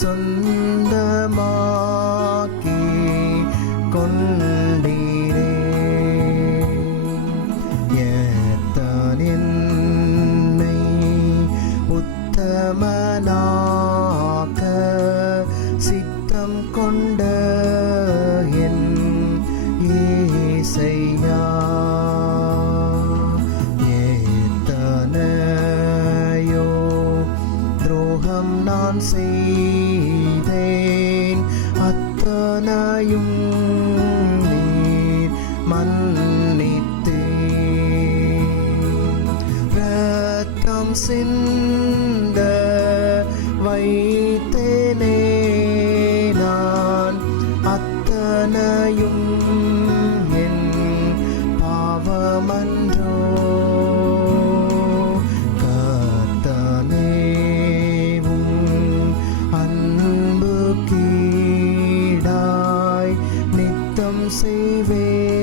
சொந்தமாக்கி கொண்டீரே. எத்தான் என்னை உத்தமனாக்க சித்தம் கொண்ட என் இயேசையா. எத்தனையோ துரோகம் நான் செய்தேன், அத்தனையும் நீர் மன்னித்தீர். இரத்தம் சிந்த வைத்தேனே நான், அத்தனையும் என் பாவமன்றோ. கர்த்தனேவும் அன்பு கீடாய் நித்தம் செய்வேனும்